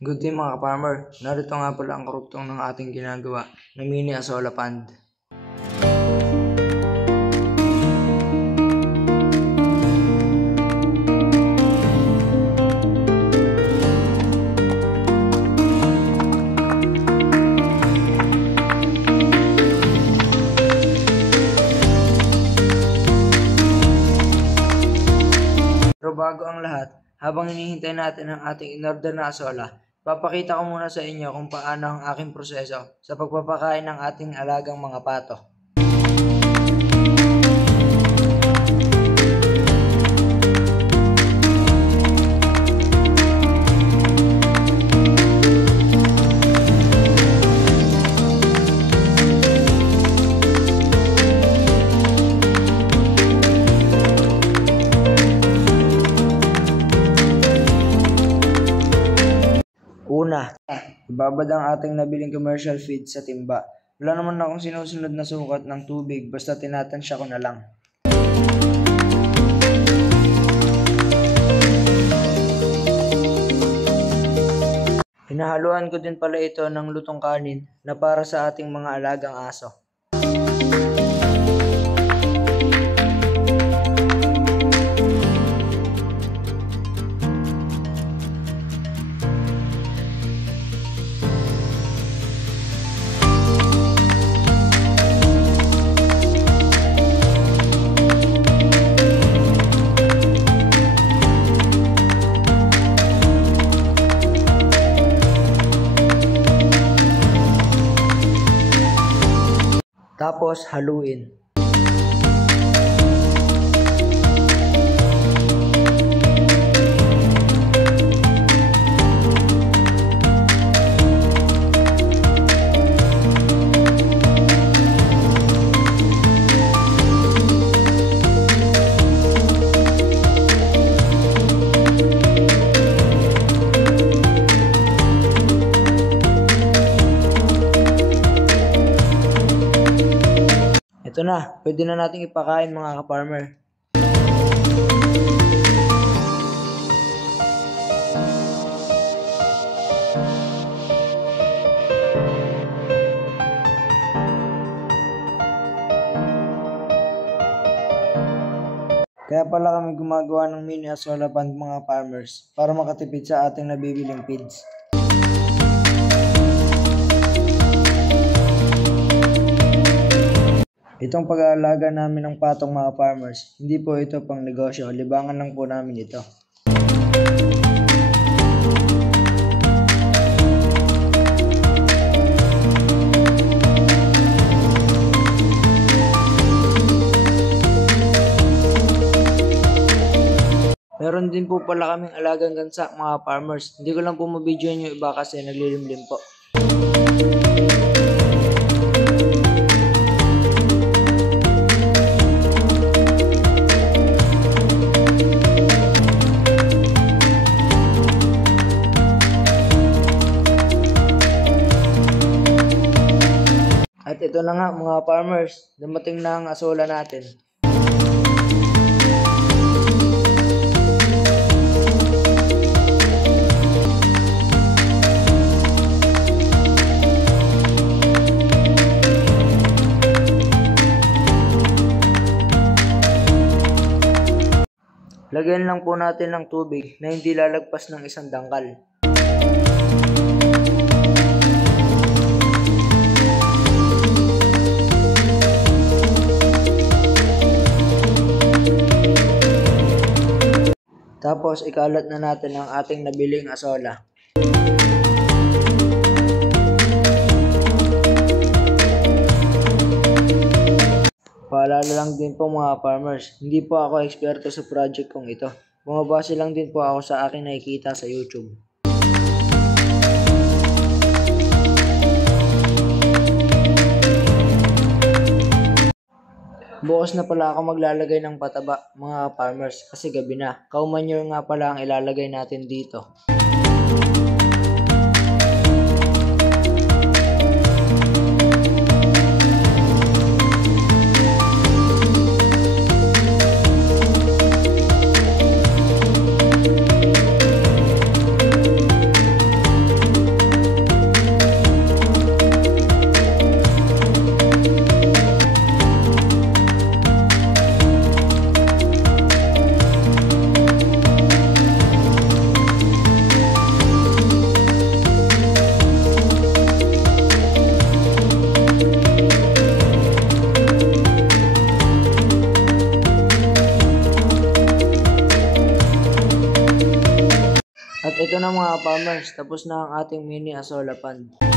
Good day mga ka-farmer, narito nga pala ang karugtong ng ating ginagawa na mini azolla pond. Pero bago ang lahat, habang hinihintay natin ang ating in-order na azolla, papakita ko muna sa inyo kung paano ang aking proseso sa pagpapakain ng ating alagang mga pato. Una, ibabad ang ating nabiling commercial feed sa timba. Wala naman akong sinusunod na sukat ng tubig, basta tinatansya ko na lang. Hinahaluan ko din pala ito ng lutong kanin na para sa ating mga alagang aso. Tapos haluin. Ito na, pwede na nating ipakain mga ka-farmer. Kaya pala kami gumagawa ng mini azolla pond mga farmers para makatipid sa ating nabibiling feeds. Itong pag-aalaga namin ng patong mga farmers, hindi po ito pang negosyo, libangan lang po namin ito. Meron din po pala kaming alagang gansa mga farmers, hindi ko lang po mabidyoan yung iba kasi naglilimlim po. At ito na nga mga farmers, dumating na ang azolla natin. Lagyan lang po natin ng tubig na hindi lalagpas ng isang dangkal. Tapos ikalat na natin ang ating nabiling azolla. Paalala lang din po mga farmers, hindi po ako eksperto sa project kong ito. Bumabase lang din po ako sa aking nakikita sa YouTube. Bukas na pala ako maglalagay ng pataba mga farmers kasi gabi na. Cow manure nga pala ang ilalagay natin dito. Ito na mga farmers, tapos na ang ating mini asola pond.